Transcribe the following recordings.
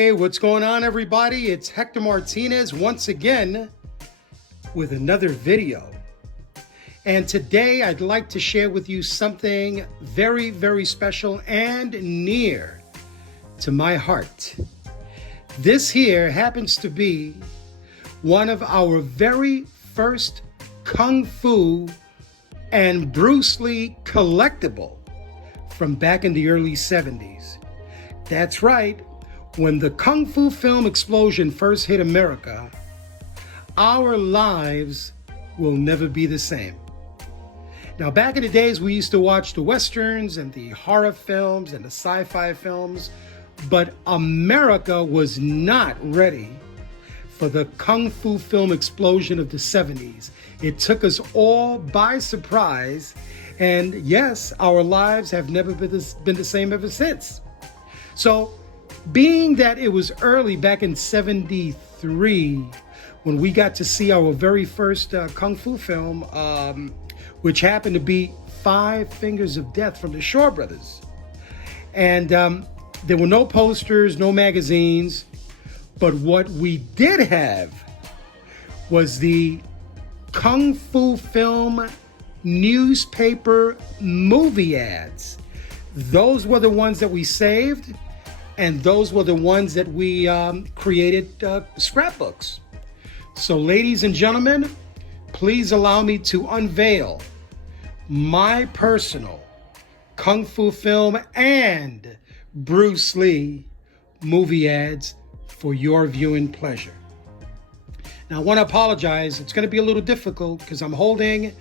Hey, what's going on, everybody? It's Hector Martinez once again with another video. And today I'd like to share with you something very, very special and near to my heart. This here happens to be one of our very first Kung Fu and Bruce Lee collectible from back in the early 70s. That's right. When the Kung Fu film explosion first hit America, our lives will never be the same. Now, back in the days, we used to watch the Westerns and the horror films and the sci-fi films, but America was not ready for the Kung Fu film explosion of the 70s. It took us all by surprise, and yes, our lives have never been the same ever since. So, being that it was early back in 73 when we got to see our very first Kung Fu film, which happened to be Five Fingers of Death from the Shaw Brothers. And there were no posters, no magazines, but what we did have was the Kung Fu film newspaper movie ads. Those were the ones that we saved, and those were the ones that we created scrapbooks. So, ladies and gentlemen, please allow me to unveil my personal Kung Fu film and Bruce Lee movie ads for your viewing pleasure. Now, I want to apologize. It's going to be a little difficult because I'm holding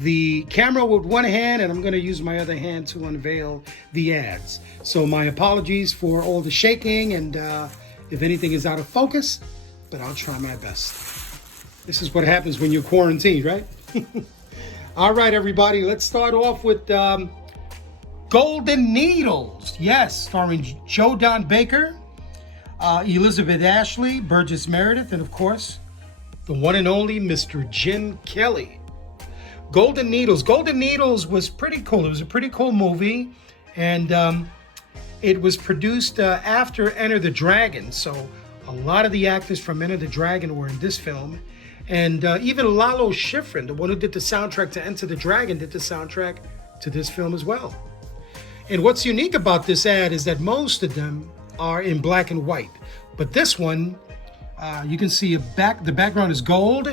the camera with one hand and I'm going to use my other hand to unveil the ads. So my apologies for all the shaking and if anything is out of focus, but I'll try my best. This is what happens when you're quarantined, right? All right, everybody, let's start off with Golden Needles. Yes, starring Joe Don Baker, Elizabeth Ashley, Burgess Meredith, and of course, the one and only Mr. Jim Kelly. Golden Needles. Golden Needles was pretty cool. It was a pretty cool movie, and it was produced after Enter the Dragon. So a lot of the actors from Enter the Dragon were in this film, and even Lalo Schifrin, the one who did the soundtrack to Enter the Dragon, did the soundtrack to this film as well. And what's unique about this ad is that most of them are in black and white, but this one, you can see the background is gold,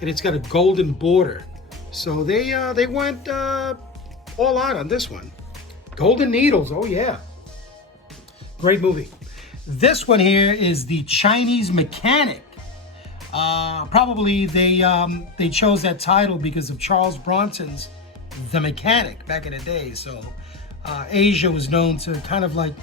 and it's got a golden border. So they went all out on this one. Golden Needles, oh yeah. Great movie. This one here is The Chinese Mechanic. Probably they chose that title because of Charles Bronson's The Mechanic back in the day. So Asia was known to kind of like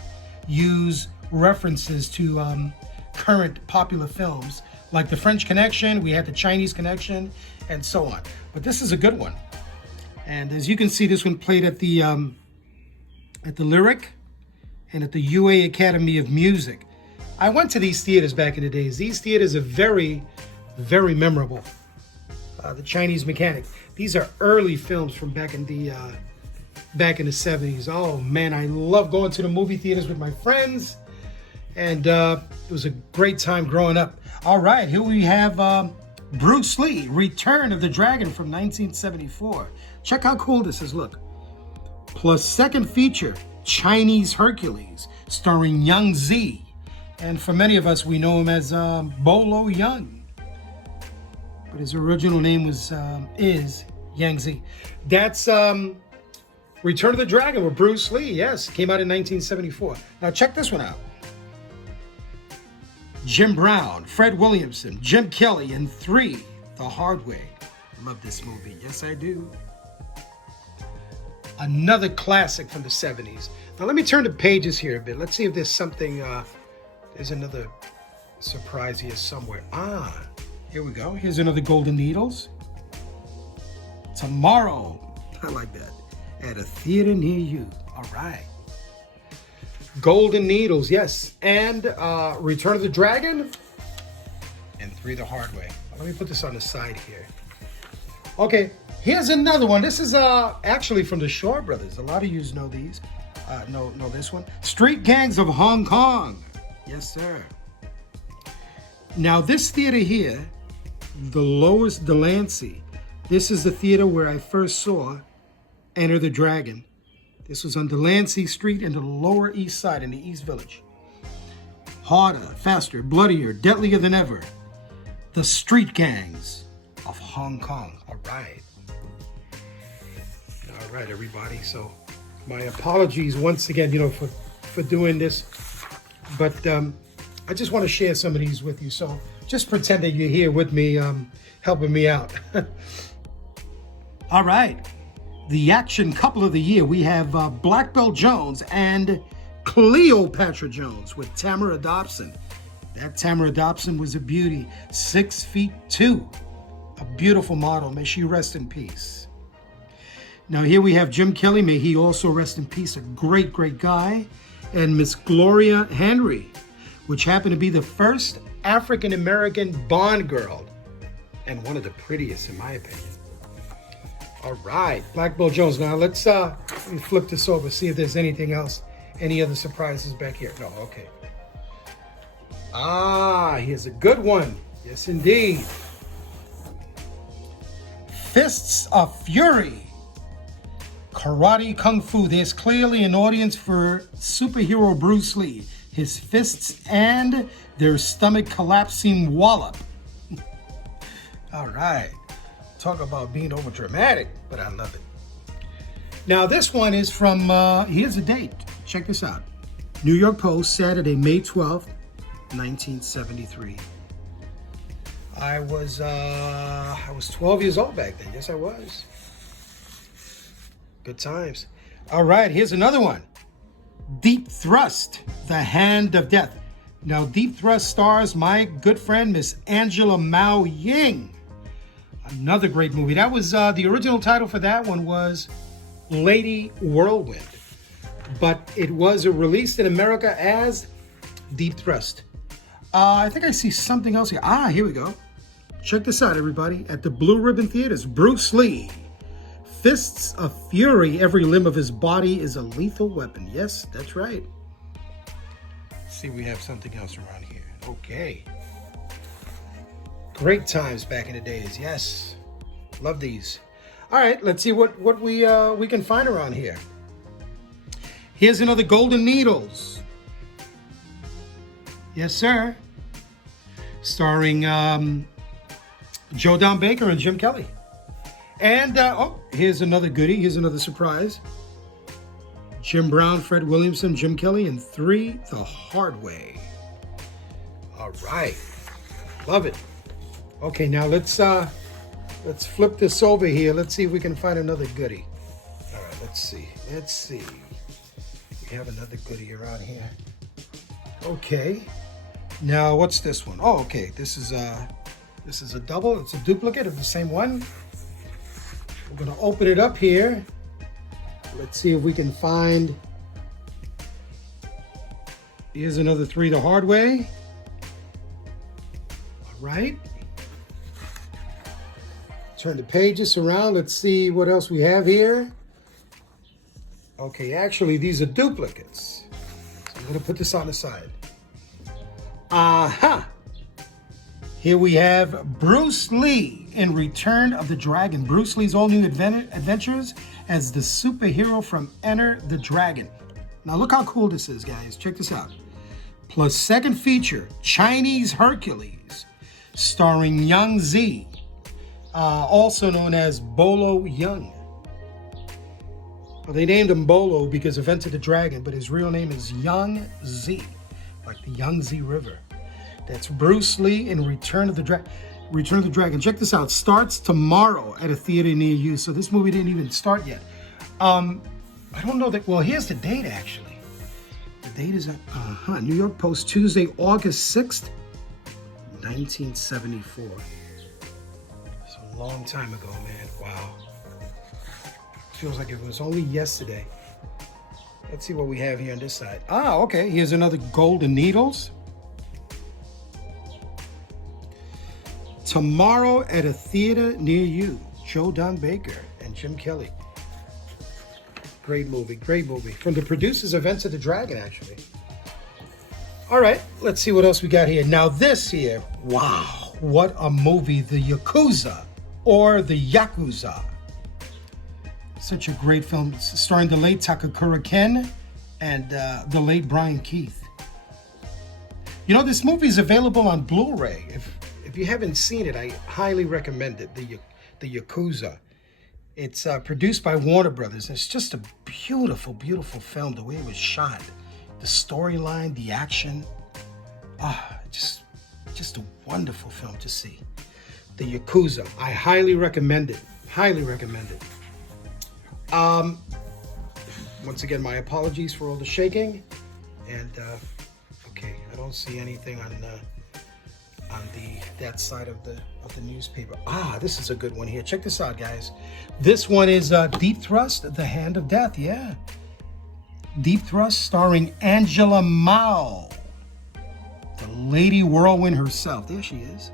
use references to current popular films. Like The French Connection, we had The Chinese Connection, and so on. But this is a good one. And as you can see, this one played at the Lyric and at the UA Academy of Music. I went to these theaters back in the days. These theaters are very, very memorable. The Chinese Mechanic. These are early films from back in the 70s. Oh man, I love going to the movie theaters with my friends. And it was a great time growing up. All right, here we have Bruce Lee, Return of the Dragon from 1974. Check how cool this is, look. Plus second feature, Chinese Hercules, starring Yang Zi. And for many of us, we know him as Bolo Young. But his original name is Yang Zi. That's Return of the Dragon with Bruce Lee. Yes, came out in 1974. Now check this one out. Jim Brown, Fred Williamson, Jim Kelly, and 3, The Hard Way. Love this movie. Yes, I do. Another classic from the 70s. Now, let me turn the pages here a bit. Let's see if there's something, there's another surprise here somewhere. Here we go. Here's another Golden Needles. Tomorrow. I like that. At a theater near you. All right. Golden Needles, yes. And Return of the Dragon and 3, The Hard Way. Let me put this on the side here. Okay, here's another one. This is actually from the Shaw Brothers. A lot of you know these. Know this one. Street Gangs of Hong Kong. Yes, sir. Now, this theater here, the Lower Delancey, this is the theater where I first saw Enter the Dragon. This was on Delancey Street in the Lower East Side in the East Village. Harder, faster, bloodier, deadlier than ever. The Street Gangs of Hong Kong. All right. All right, everybody. So my apologies once again, for doing this. But I just want to share some of these with you. So just pretend that you're here with me, helping me out. All right. The action couple of the year, we have Black Belt Jones and Cleopatra Jones with Tamara Dobson. That Tamara Dobson was a beauty, 6'2", a beautiful model. May she rest in peace. Now here we have Jim Kelly. May he also rest in peace. A great, great guy. And Miss Gloria Henry, which happened to be the first African-American Bond girl and one of the prettiest, in my opinion. All right, Black Belt Jones. Now let me flip this over, see if there's anything else, any other surprises back here. No, okay. Here's a good one. Yes, indeed. Fists of Fury. Karate Kung Fu. There's clearly an audience for superhero Bruce Lee. His fists and their stomach collapsing wallop. All right. Talk about being over dramatic, but I love it. Now this one is from, here's the date. Check this out. New York Post, Saturday, May 12th, 1973. I was 12 years old back then. Yes, I was. Good times. All right, here's another one. Deep Thrust, The Hand of Death. Now, Deep Thrust stars my good friend, Miss Angela Mao Ying. Another great movie. That was, the original title for that one was Lady Whirlwind. But it was released in America as Deep Thrust. I think I see something else here. Here we go. Check this out, everybody. At the Blue Ribbon Theaters, Bruce Lee. Fists of Fury. Every limb of his body is a lethal weapon. Yes, that's right. Let's see if we have something else around here. Okay. Great times back in the days. Yes. Love these. All right, let's see what we can find around here. Here's another Golden Needles. Yes, sir. Starring Joe Don Baker and Jim Kelly. And, here's another goodie. Here's another surprise. Jim Brown, Fred Williamson, Jim Kelly, and 3 The Hard Way. All right. Love it. Okay, now let's flip this over here. Let's see if we can find another goodie. All right, let's see. We have another goodie around here. Okay. Now, what's this one? Oh, okay. This is a double. It's a duplicate of the same one. We're going to open it up here. Let's see if we can find. Here's another 3 The Hard Way. All right. Turn the pages around. Let's see what else we have here. Okay, actually, these are duplicates. So I'm going to put this on the side. Here we have Bruce Lee in Return of the Dragon. Bruce Lee's all-new adventures as the superhero from Enter the Dragon. Now look how cool this is, guys. Check this out. Plus second feature, Chinese Hercules, starring Yang Zi, also known as Bolo Young. Well, they named him Bolo because of Enter the Dragon, but his real name is Yang Zi, like the Yangtze River. That's Bruce Lee in Return of the Dragon. Check this out. Starts tomorrow at a theater near you. So this movie didn't even start yet. I don't know that. Well, here's the date, actually. The date is New York Post, Tuesday, August 6th, 1974. It's a long time ago, man. Wow. Feels like it was only yesterday. Let's see what we have here on this side. Okay. Here's another Golden Needles. Tomorrow at a theater near you. Joe Don Baker and Jim Kelly. Great movie, great movie. From the producers of Enter the Dragon, actually. All right, let's see what else we got here. Now this here, wow, what a movie, The Yakuza, or The Yakuza. Such a great film, starring the late Takakura Ken and the late Brian Keith. You know, this movie is available on Blu-ray. If you haven't seen it, I highly recommend it, The Yakuza. It's produced by Warner Brothers. It's just a beautiful, beautiful film, the way it was shot. The storyline, the action, just a wonderful film to see. The Yakuza, I highly recommend it. Highly recommend it. Once again, my apologies for all the shaking. And okay, I don't see anything on that side of the newspaper. This is a good one here. Check this out, guys. This one is Deep Thrust, The Hand of Death. Yeah. Deep Thrust, starring Angela Mao, the Lady Whirlwind herself. There she is.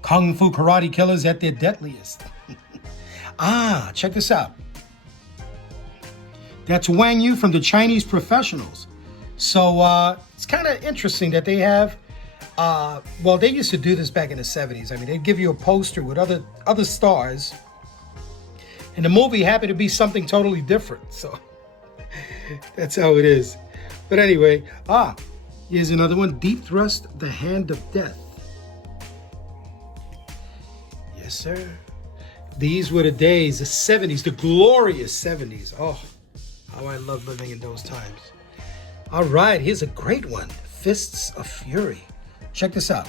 Kung Fu karate killers at their deadliest. Check this out. That's Wang Yu from the Chinese Professionals. So it's kind of interesting that they have, well, they used to do this back in the 70s. I mean, they'd give you a poster with other stars, and the movie happened to be something totally different. So that's how it is. But anyway, here's another one. Deep Thrust, The Hand of Death. Yes, sir. These were the days, the 70s, the glorious 70s. Oh, how I love living in those times. All right, here's a great one. Fists of Fury. Check this out.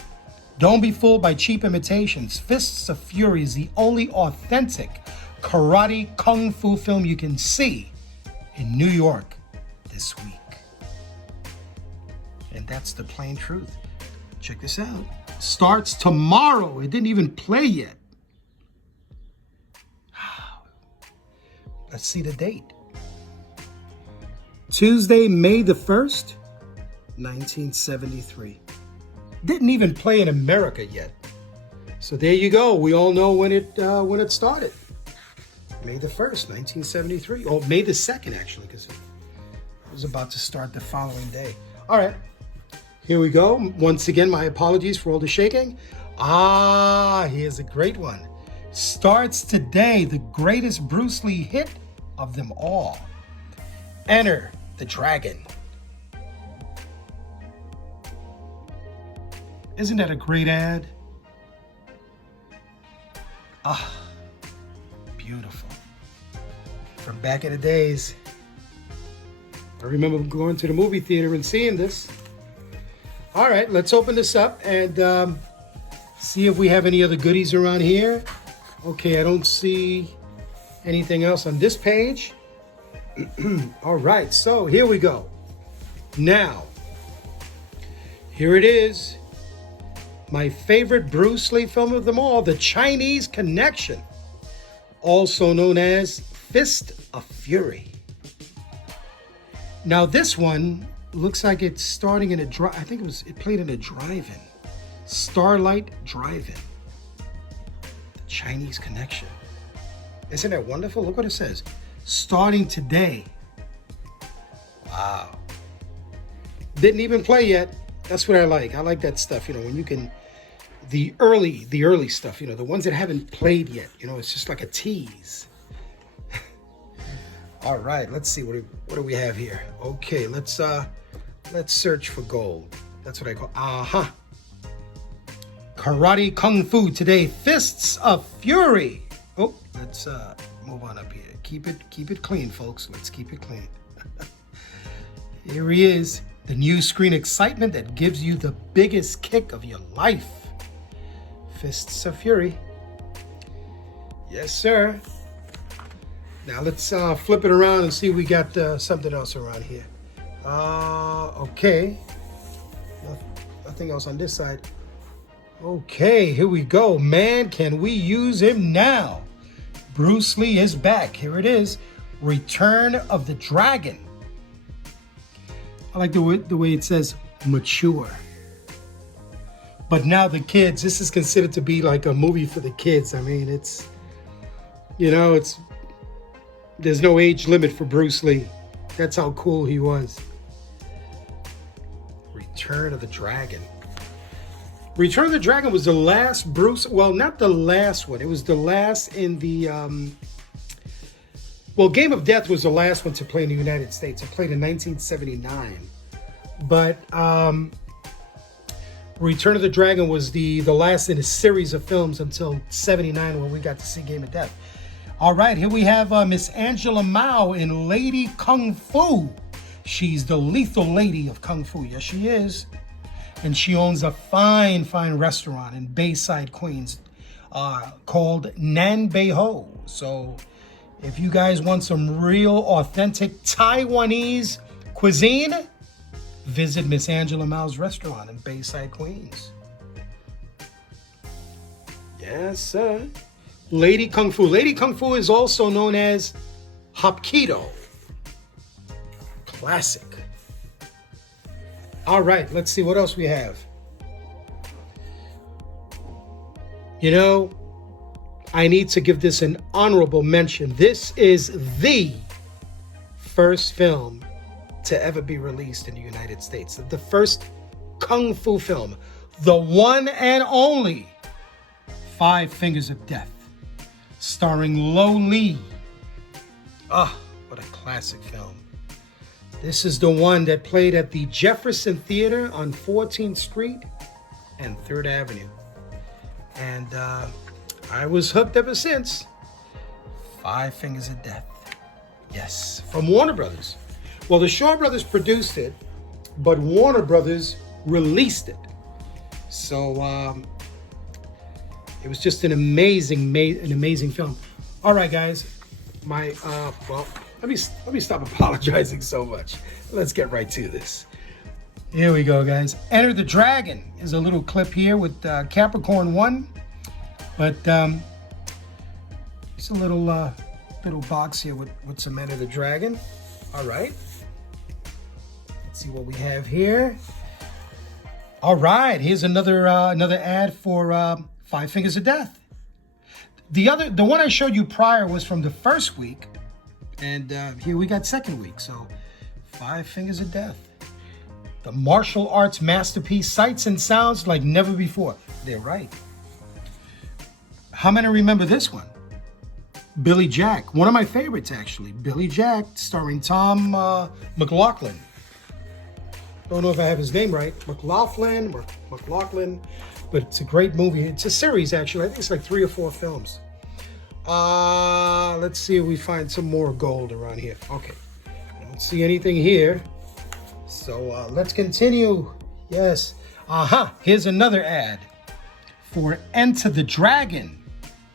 Don't be fooled by cheap imitations. Fists of Fury is the only authentic karate kung fu film you can see in New York this week. And that's the plain truth. Check this out. Starts tomorrow. It didn't even play yet. Let's see the date. Tuesday, May the 1st, 1973. Didn't even play in America yet. So there you go. We all know when it started. May the 1st, 1973. Or May the 2nd, actually, because it was about to start the following day. All right. Here we go. Once again, my apologies for all the shaking. Here's a great one. Starts today, the greatest Bruce Lee hit of them all. Enter the Dragon. Isn't that a great ad? Beautiful. From back in the days. I remember going to the movie theater and seeing this. All right, let's open this up and see if we have any other goodies around here. Okay, I don't see anything else on this page. All right, so here we go. Now, here it is. My favorite Bruce Lee film of them all, The Chinese Connection, also known as Fist of Fury. Now, this one looks like it's starting in I think it played in a drive-in. Starlight Drive-In. The Chinese Connection. Isn't that wonderful? Look what it says. Starting today. Wow. Didn't even play yet. That's what I like. I like that stuff, when you can, the early stuff, the ones that haven't played yet, it's just like a tease. All right, let's see, what do we have here? Okay, let's search for gold. That's what I call, Karate Kung Fu today, Fists of Fury. Oh, let's move on up here. Keep it clean, folks. Let's keep it clean. Here he is. The new screen excitement that gives you the biggest kick of your life. Fists of Fury. Yes, sir. Now let's flip it around and see if we got something else around here. Okay. Nothing else on this side. Okay, here we go. Man, can we use him now? Bruce Lee is back. Here it is. Return of the Dragon. I like the way it says mature. But now the kids, this is considered to be like a movie for the kids. I mean, it's, there's no age limit for Bruce Lee. That's how cool he was. Return of the Dragon. Return of the Dragon was the last Bruce, well, not the last one. It was the last in the, well, Game of Death was the last one to play in the United States. It played in 1979. But Return of the Dragon was the last in a series of films until 79 when we got to see Game of Death. All right, here we have Miss Angela Mao in Lady Kung Fu. She's the lethal lady of Kung Fu. Yes, she is. And she owns a fine, fine restaurant in Bayside, Queens called Nan Bei Ho. So if you guys want some real, authentic Taiwanese cuisine, visit Miss Angela Mao's restaurant in Bayside, Queens. Yes, sir. Lady Kung Fu. Lady Kung Fu is also known as Hapkido. Classic. All right, let's see what else we have. You know, I need to give this an honorable mention. This is the first film to ever be released in the United States. The first Kung Fu film. The one and only Five Fingers of Death. Starring Lo Lee. Ah, what a classic film. This is the one that played at the Jefferson Theater on 14th Street and 3rd Avenue. And I was hooked ever since. Five Fingers of Death. Yes, from Warner Brothers. Well, the Shaw Brothers produced it, but Warner Brothers released it. So it was just an amazing film. All right, guys. Well, let me stop apologizing so much. Let's get right to this. Here we go, guys. Enter the Dragon is a little clip here with Capricorn 1. But it's a little box here with some Enter the Dragon. All right. Let's see what we have here. All right. Here's another ad for Five Fingers of Death. The one I showed you prior was from the first week. And here we got second week, so Five Fingers of Death. The martial arts masterpiece, sights and sounds like never before. They're right. How many remember this one? Billy Jack, one of my favorites actually. Billy Jack, starring Tom McLaughlin. Don't know if I have his name right. McLaughlin, but it's a great movie. It's a series actually. I think it's like 3 or 4 films. Let's see if we find some more gold around here. Okay, I don't see anything here. So let's continue. Yes. Here's another ad for Enter the Dragon,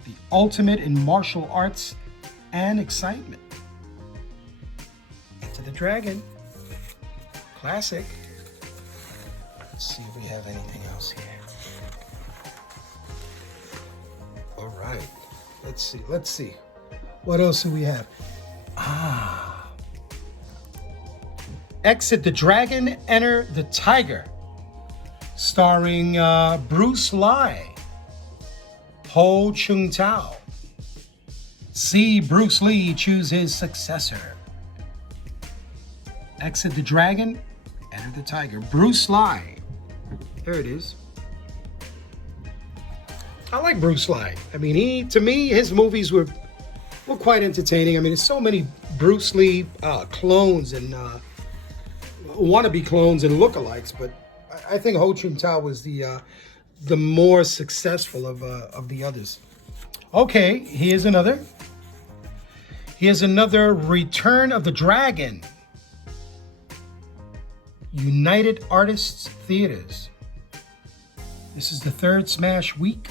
the ultimate in martial arts and excitement. Enter the Dragon. Classic. Let's see if we have anything else here. All right. Let's see. What else do we have? Exit the Dragon, Enter the Tiger. Starring Bruce Lee, Ho Chung Tao. See Bruce Lee choose his successor. Exit the Dragon, Enter the Tiger. Bruce Lee. There it is. I like Bruce Lee. I mean, to me, his movies were quite entertaining. I mean, there's so many Bruce Lee clones and wannabe clones and lookalikes, but I think Ho Chung Tao was the more successful of the others. Okay, here's another. Here's another Return of the Dragon. United Artists Theaters. This is the 3rd Smash week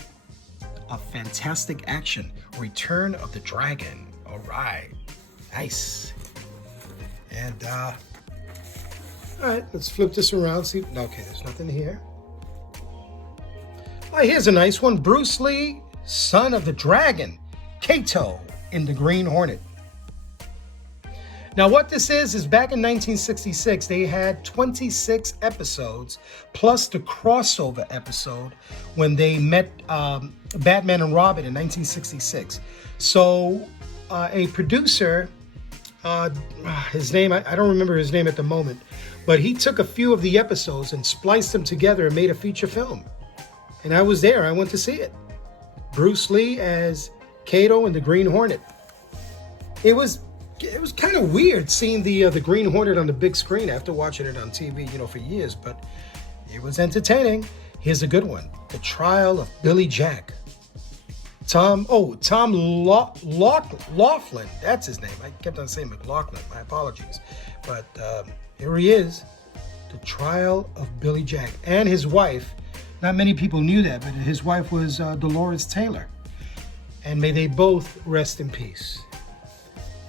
of fantastic action. Return of the Dragon. All right. Nice. And, all right, let's flip this around. See, okay, there's nothing here. Oh, here's a nice one. Bruce Lee, Son of the Dragon. Cato in the Green Hornet. Now, what this is back in 1966, they had 26 episodes, plus the crossover episode when they met Batman and Robin in 1966. So a producer, his name, I don't remember his name at the moment, But he took a few of the episodes and spliced them together and made a feature film. And I was there. I went to see it. Bruce Lee as Cato and the Green Hornet. It was kind of weird seeing the Green Hornet on the big screen after watching it on TV, for years. But it was entertaining. Here's a good one: The Trial of Billy Jack. Tom Laughlin. That's his name. I kept on saying McLaughlin. My apologies. But here he is. The Trial of Billy Jack. And his wife. Not many people knew that, but his wife was Dolores Taylor. And may they both rest in peace.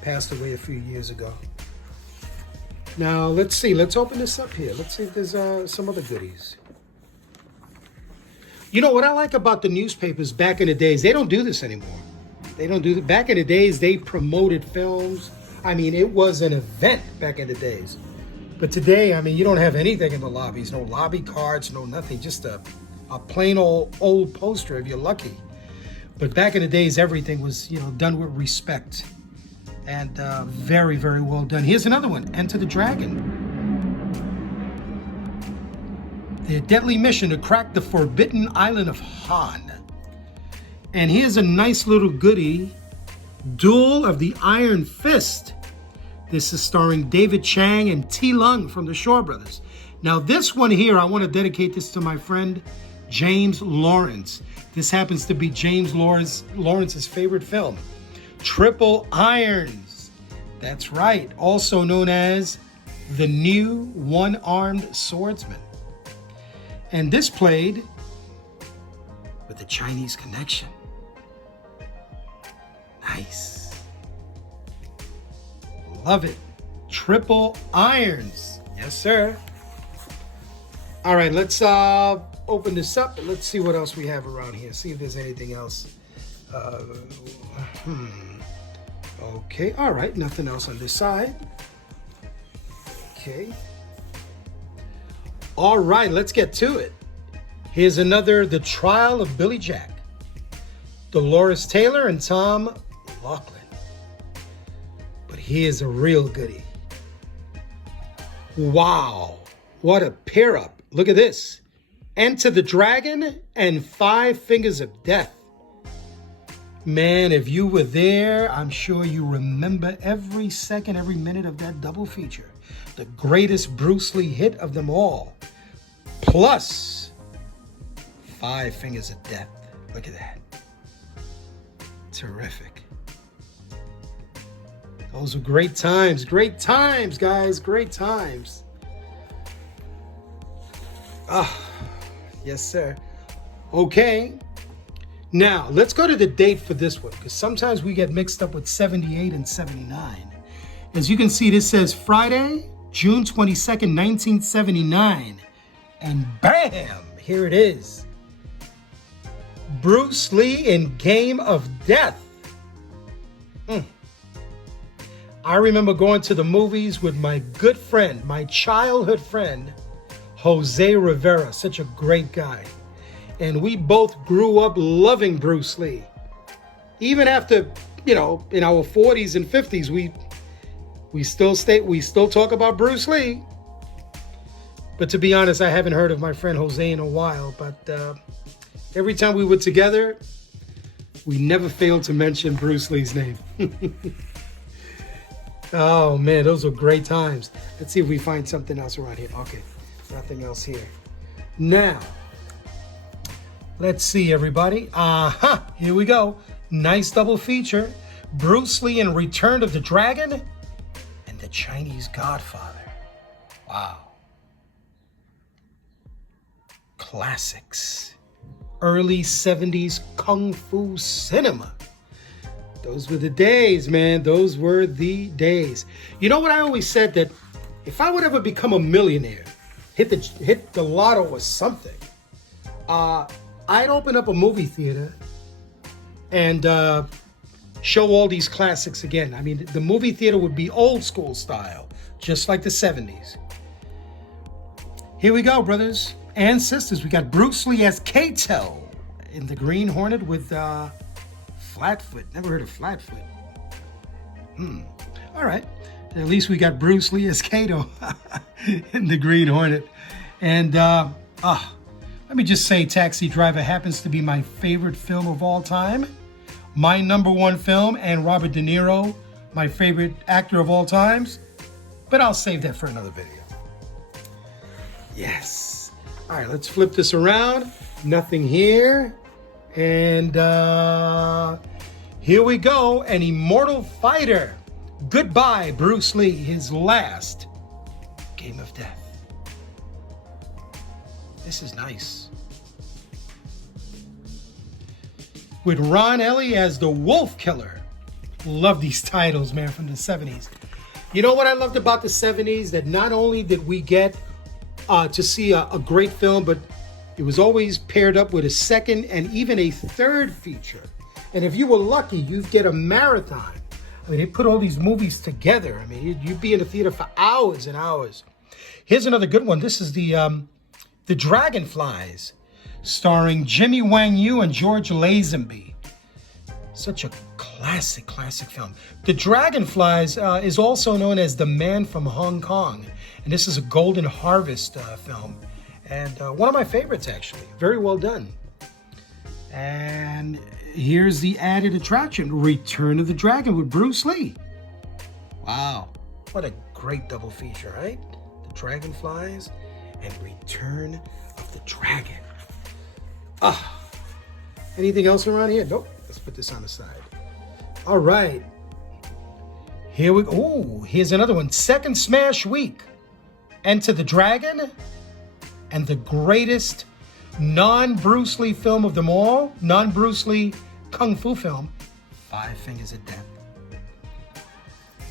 Passed away a few years ago. Now, let's see. Let's open this up here. Let's see if there's some other goodies. You know what I like about the newspapers back in the days? They don't do this anymore. They don't do that. Back in the days, they promoted films. I mean, it was an event back in the days. But today, I mean, you don't have anything in the lobbies. No lobby cards, no nothing. Just a plain old poster if you're lucky. But back in the days, everything was, done with respect. And very, very well done. Here's another one. Enter the Dragon. Their deadly mission to crack the forbidden island of Han. And here's a nice little goodie. Duel of the Iron Fist. This is starring David Chang and T. Lung from the Shaw Brothers. Now this one here, I want to dedicate this to my friend James Lawrence. This happens to be James Lawrence's favorite film. Triple Irons. That's right. Also known as The New One-Armed Swordsman. And this played with the Chinese connection. Nice. Love it. Triple Irons. Yes, sir. All right, let's open this up and let's see what else we have around here. See if there's anything else. Okay, all right. Nothing else on this side. Okay. All right, let's get to it. Here's another The Trial of Billy Jack. Dolores Taylor and Tom Laughlin. But here's a real goodie. Wow, what a pair up. Look at this. Enter the Dragon and Five Fingers of Death. Man, if you were there, I'm sure you remember every second, every minute of that double feature. The greatest Bruce Lee hit of them all. Plus, Five Fingers of Death. Look at that. Terrific. Those were great times. Great times, guys. Great times. Yes, sir. Okay. Now, let's go to the date for this one, because sometimes we get mixed up with 78 and 79. As you can see, this says Friday, June 22nd, 1979. And bam, here it is. Bruce Lee in Game of Death. I remember going to the movies with my good friend, my childhood friend, Jose Rivera, such a great guy. And we both grew up loving Bruce Lee. Even after, in our 40s and 50s, we still talk about Bruce Lee. But to be honest, I haven't heard of my friend Jose in a while. But every time we were together, we never failed to mention Bruce Lee's name. Oh, man, those were great times. Let's see if we find something else around here. Okay, nothing else here. Now, let's see, everybody. Here we go. Nice double feature. Bruce Lee in Return of the Dragon and The Chinese Godfather. Wow. Classics. Early 70s Kung Fu cinema. Those were the days, man. Those were the days. You know what I always said? That if I would ever become a millionaire, hit the lotto or something, I'd open up a movie theater and show all these classics again. I mean, the movie theater would be old school style, just like the 70s. Here we go, brothers and sisters. We got Bruce Lee as Cato in the Green Hornet with Flatfoot. Never heard of Flatfoot. All right. At least we got Bruce Lee as Cato in the Green Hornet. And let me just say, Taxi Driver happens to be my favorite film of all time. My #1 film, and Robert De Niro, my favorite actor of all times. But I'll save that for another video. Yes. All right, let's flip this around. Nothing here. And here we go. An immortal fighter. Goodbye, Bruce Lee. His last game of death. This is nice. With Ron Ellie as the Wolf Killer. Love these titles, man, from the 70s. You know what I loved about the 70s? That not only did we get to see a great film, but it was always paired up with a second and even a third feature. And if you were lucky, you'd get a marathon. I mean, they put all these movies together. I mean, you'd be in the theater for hours and hours. Here's another good one. This is the Dragonflies, starring Jimmy Wang Yu and George Lazenby. Such a classic film. The Dragonflies is also known as The Man from Hong Kong. And this is a Golden Harvest film. And one of my favorites, actually. Very well done. And here's the added attraction, Return of the Dragon with Bruce Lee. Wow. What a great double feature, right? The Dragonflies and Return of the Dragon. Anything else around here? Nope. Let's put this on the side. All right. Here we go. Ooh, here's another one. Second Smash Week. Enter the Dragon. And the greatest non-Bruce Lee film of them all, non-Bruce Lee Kung Fu film, Five Fingers of Death.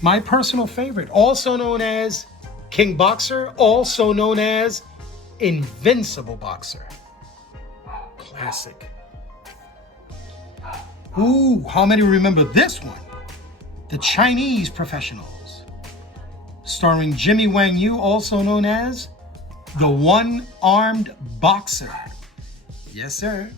My personal favorite, also known as King Boxer, also known as Invincible Boxer. Classic. Ooh, how many remember this one? The Chinese Professionals, starring Jimmy Wang Yu, also known as the One-Armed Boxer. Yes, sir.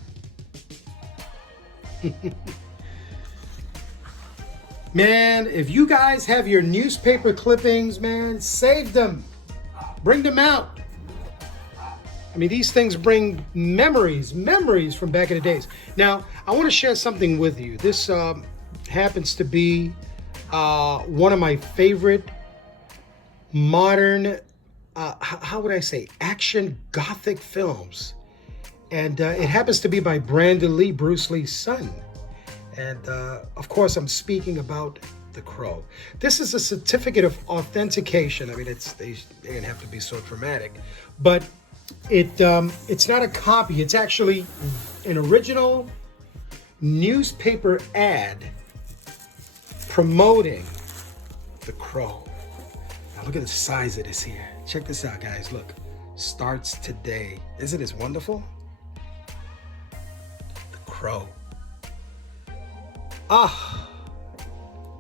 Man, if you guys have your newspaper clippings, man, save them. Bring them out. I mean, these things bring memories from back in the days. Now, I want to share something with you. This happens to be one of my favorite modern, how would I say, action gothic films. And it happens to be by Brandon Lee, Bruce Lee's son. And of course, I'm speaking about The Crow. This is a certificate of authentication. I mean, they didn't have to be so dramatic, but it's not a copy. It's actually an original newspaper ad promoting The Crow. Now look at the size of this here. Check this out, guys. Look, starts today. Isn't this wonderful? The Crow.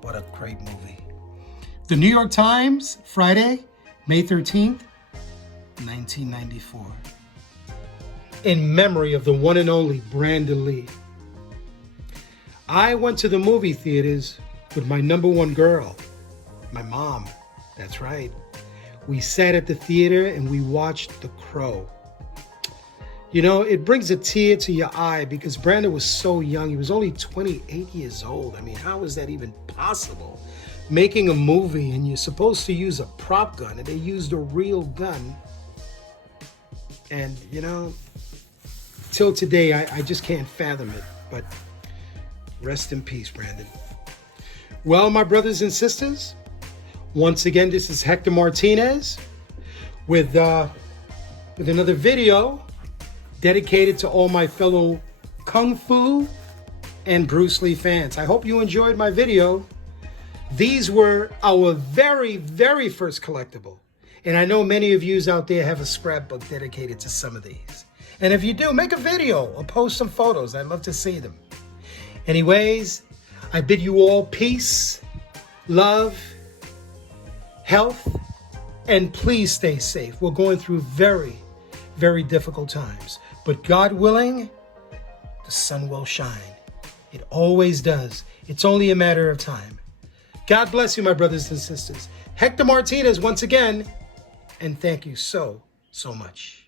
What a great movie. The New York Times, Friday, May 13th, 1994. In memory of the one and only Brandon Lee. I went to the movie theaters with my #1 girl, my mom. That's right. We sat at the theater and we watched The Crow. You know, it brings a tear to your eye because Brandon was so young. He was only 28 years old. I mean, how is that even possible? Making a movie and you're supposed to use a prop gun and they used a real gun. And, you know, till today, I just can't fathom it. But rest in peace, Brandon. Well, my brothers and sisters, once again, this is Hector Martinez with another video dedicated to all my fellow Kung Fu and Bruce Lee fans. I hope you enjoyed my video. These were our very, very first collectible. And I know many of yous out there have a scrapbook dedicated to some of these. And if you do, make a video or post some photos. I'd love to see them. Anyways, I bid you all peace, love, health, and please stay safe. We're going through very, very difficult times. But God willing, the sun will shine. It always does. It's only a matter of time. God bless you, my brothers and sisters. Hector Martinez once again, and thank you so much.